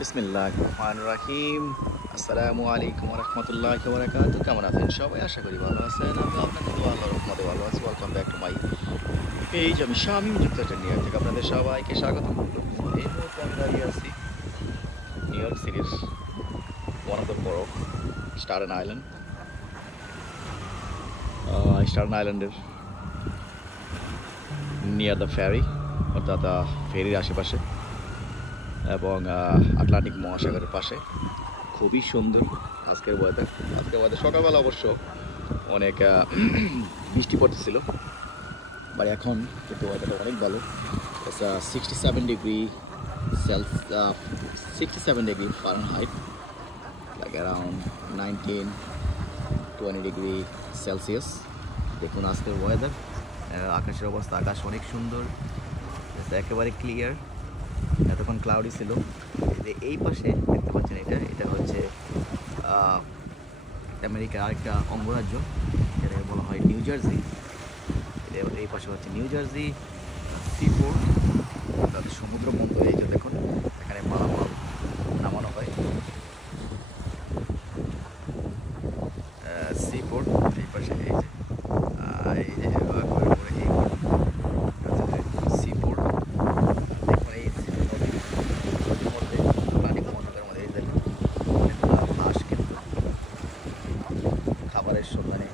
বিসমিল্লাহির রহমানির রহিম। আসসালামু আলাইকুম ওয়া রাহমাতুল্লাহি ওয়া বারাকাতুহু। কেমন আছেন সবাই? আশা করি ভালো আছেন। আমি আপনাদের দোয়া আল্লাহর রহমতে ভালো আছি। Welcome back to my page. আমি শামীম যুক্তরাষ্ট্র নিউ ইয়র্ক থেকে আপনাদের সবাইকে স্বাগতম। এই মুহূর্তে আমি দাঁড়িয়ে আছি নিউ ইয়র্ক সিটির ওয়ান অফ দ্য বড় স্টারেন আইল্যান্ড। স্টারেন আইল্যান্ডের নিয়ার দ্য ফেরি, অর্থাৎ ফেরির আশেপাশে এবং আটলান্টিক মহাসাগরের পাশে। খুবই সুন্দর আজকের ওয়েদার। সকালবেলা অবশ্য অনেক বৃষ্টি পড়তেছিল, বাট এখন কিন্তু ওয়েদারটা অনেক ভালো। 67 degree Fahrenheit, like around 19-20 degree Celsius. দেখুন আজকের ওয়েদার, আকাশের অবস্থা। আকাশ অনেক সুন্দর, একেবারে ক্লিয়ার। এতক্ষণ ক্লাউডি ছিল। এই পাশে দেখতে পাচ্ছেন, এটা হচ্ছে আমেরিকার আরেকটা অঙ্গরাজ্য, যেটাকে বলা হয় নিউ জার্সি। এই পাশে হচ্ছে নিউ জার্সি সিপোর্ট, তাদের সমুদ্র বন্দর। এই যে দেখুন, এখানে মালামাল নামানো হয়। সিপোর্ট এই পাশে, এই যে সিপোর্ট। দেখুন এই মধ্যে আটলান্টিক মহাসাগরের মধ্যে এই দেখুন হাঁস কিন্তু খাবারের সন্ধানে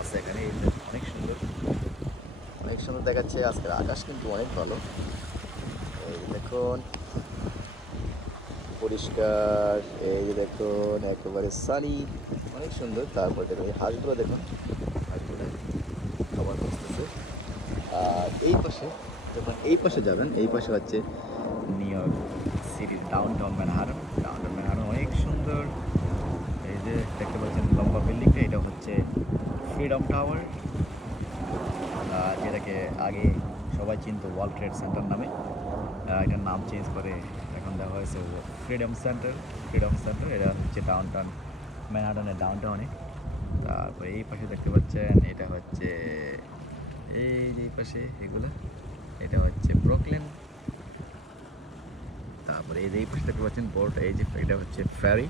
আছে এখানে। এই অনেক সুন্দর, অনেক সুন্দর দেখাচ্ছে। আজকের আকাশ কিন্তু অনেক ভালো। এই যে দেখুন পরিষ্কার, এই যে দেখুন একেবারে সানি, অনেক সুন্দর। তারপর দেখুন এই হাঁসগুলো, দেখুন হাঁসগুলো খাবার খুঁজতেছে। আর এই পাশে যখন এই পাশে যাবেন, এই পাশে হচ্ছে নিউ ইয়র্ক সিটির ডাউনটাউন ম্যানহাটন। অনেক সুন্দর। এই যে দেখতে পাচ্ছেন লম্বা বিল্ডিংটা, এটা হচ্ছে ফ্রিডম টাওয়ার, যেটাকে আগে সবাই চিনত ওয়ার্ল্ড ট্রেড সেন্টার নামে। এটার নাম চেঞ্জ করে এখন দেওয়া হয়েছে ফ্রিডম সেন্টার। এটা হচ্ছে ডাউনটাউন ম্যানহাটনের ডাউনটাউনে। তারপরে এই পাশে দেখতে পাচ্ছেন, এটা হচ্ছে এই যে এই পাশে এগুলো, এটা হচ্ছে ব্রুকলিন। তারপরে এই যে এই পাশে দেখতে পাচ্ছেন বোর্ড, এই যে এটা হচ্ছে ফেরি,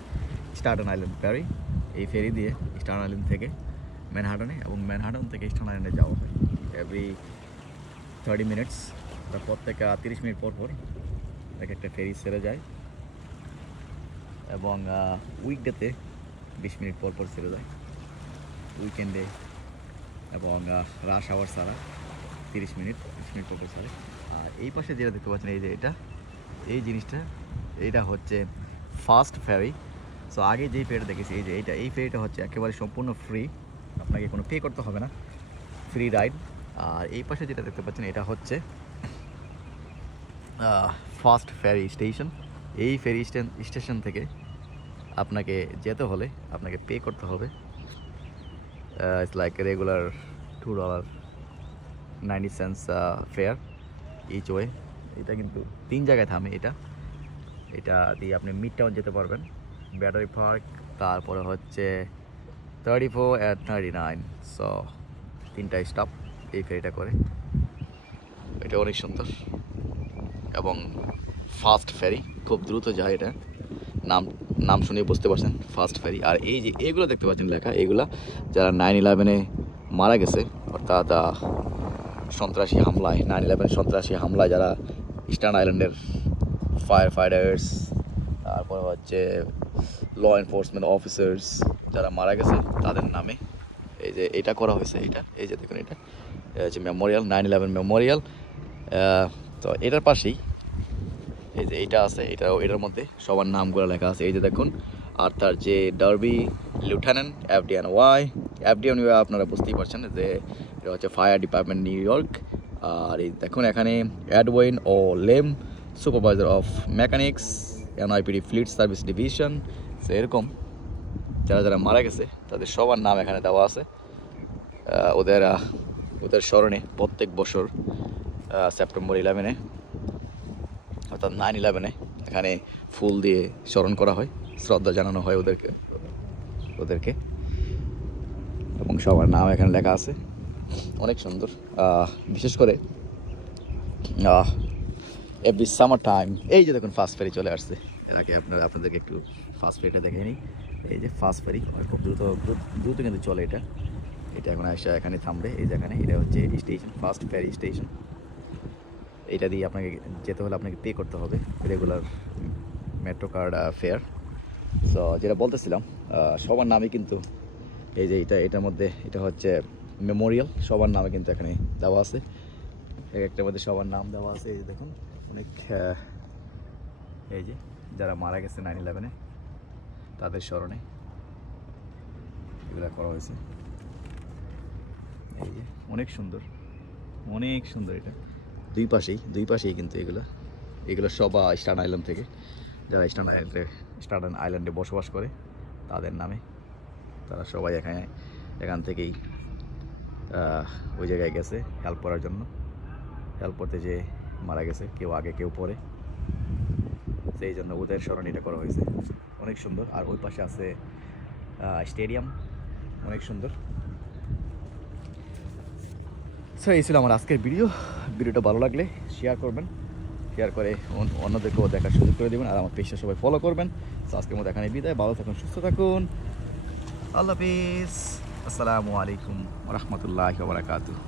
স্টার্টন আইল্যান্ড ফেরি। এই ফেরি দিয়ে স্টার্টন আইল্যান্ড থেকে ম্যানহাটনে এবং ম্যানহাটন থেকে স্টার্টন আইল্যান্ডে যাওয়া হয় এভরি 30 মিনিটস। তারপর থেকে 30 মিনিট পর পর একটা ফেরি ছেড়ে যায় এবং উইকডেতে 20 মিনিট পর পর ছেড়ে যায়, উইকেন্ডে এবং রাশ আওয়ার ছাড়া 20 মিনিট পর পর ছাড়ে। আর এই পাশে যেটা দেখতে পাচ্ছেন, এই যে এই জিনিসটা, এটা হচ্ছে ফাস্ট ফেরি। সো আগে যেই ফেরিটা দেখেছি, এই ফেরিটা হচ্ছে একেবারে সম্পূর্ণ ফ্রি, আপনাকে কোনো পে করতে হবে না, ফ্রি রাইড। আর এই পাশে যেটা দেখতে পাচ্ছেন, এটা হচ্ছে ফাস্ট ফেরি স্টেশন। এই ফেরি স্টেশন থেকে আপনাকে যেতে হলে আপনাকে পে করতে হবে। It's like regular $2.90 fare each way. এটা কিন্তু 3 জায়গায় থামে। এটা দিয়ে আপনি মিড টাউন যেতে পারবেন, ব্যাটারি পার্ক, তারপরে হচ্ছে 34 and 39। সো 3টা স্টপ এই ফেরিটা করে। এটা অনেক সুন্দর এবং ফাস্ট ফেরি, খুব দ্রুত যায়। এটা নাম শুনে বুঝতে পারছেন, ফাস্ট ফেরি। আর এই যে এগুলো দেখতে পাচ্ছেন লেখা, এগুলা যারা 9/11-এ মারা গেছে, অর্থাৎ সন্ত্রাসী হামলায়, 9/11 সন্ত্রাসী হামলায় যারা স্টার্ন আইল্যান্ডের ফায়ার ফাইটার্স, তারপরে হচ্ছে ল এনফোর্সমেন্ট অফিসার্স যারা মারা গেছে, তাদের নামে এই যে এটা করা হয়েছে। এই যে দেখুন, এটা হচ্ছে মেমোরিয়াল, 9/11 মেমোরিয়াল। তো এটার পাশেই এই যে এইটা আছে, এটার মধ্যে সবার নামগুলো লেখা আছে। এই যে দেখুন, Arthur J Derby, lieutenant FDNY। আপনারা বুঝতেই পারছেন যে এটা হচ্ছে ফায়ার ডিপার্টমেন্ট নিউ ইয়র্ক। আর এই দেখুন এখানে এডওয়িন ও Lem, supervisor of mechanics, NYPD fleet service division. So এরকম যারা মারা গেছে তাদের সবার নাম এখানে দেওয়া আছে। ওদের স্মরণে প্রত্যেক বছর সেপ্টেম্বর 11-এ, অর্থাৎ 9/11-এ এখানে ফুল দিয়ে স্মরণ করা হয়, শ্রদ্ধা জানানো হয় ওদেরকে এবং সবার নাম এখানে লেখা আছে। অনেক সুন্দর। বিশেষ করে এভরি সামার টাইম। এই যে দেখুন ফাস্ট ফেরি চলে আসছে। এর আগে আপনাদেরকে একটু ফাস্ট ফেরিটা দেখে নিই। এই যে ফাস্ট ফেরি খুব দ্রুত কিন্তু চলে এটা। এটা এখন আসা এখানে থামবে, এই যে এখানে এটা হচ্ছে স্টেশন, ফার্স্ট ফেরি স্টেশন। এটা দিয়ে আপনাকে যেতে হলে আপনাকে পে করতে হবে regular metro card fair. So যেটা বলতেছিলাম, সবার নামে কিন্তু এই যে এটার মধ্যে এটা হচ্ছে মেমোরিয়াল, সবার নামে কিন্তু এখানে দেওয়া আছে। একটার মধ্যে সবার নাম দেওয়া আছে। এই যে দেখুন অনেক এই যে যারা মারা গেছে 9/11-এ তাদের স্মরণে এগুলো করা হয়েছে। এই যে অনেক সুন্দর, অনেক সুন্দর। এটা দুই পাশেই কিন্তু এগুলো সব স্টার্ন আইল্যান্ড থেকে, যারা স্টার্ন আইল্যান্ডে বসবাস করে তাদের নামে। তারা সবাই এখান থেকেই ওই জায়গায় গেছে হেল্প করার জন্য। হেল্প করতে যে মারা গেছে, কেউ আগে কেউ পরে, সেই জন্য ওদের স্মরণে এটা করা হয়েছে। অনেক সুন্দর। আর ওই পাশে আছে স্টেডিয়াম, অনেক সুন্দর। সো এই ছিল আমার আজকের ভিডিওটা ভালো লাগলে শেয়ার করবেন, শেয়ার করে অন্যদেরকেও দেখার সুযোগ করে দেবেন। আর আমার পেজটা সবাই ফলো করবেন। সো আজকের মতো এখানে বিদায়। ভালো থাকুন, সুস্থ থাকুন। আল্লাহ হাফিজ। আসসালামু আলাইকুম ওয়া রাহমাতুল্লাহি ওয়া বারাকাতুহু।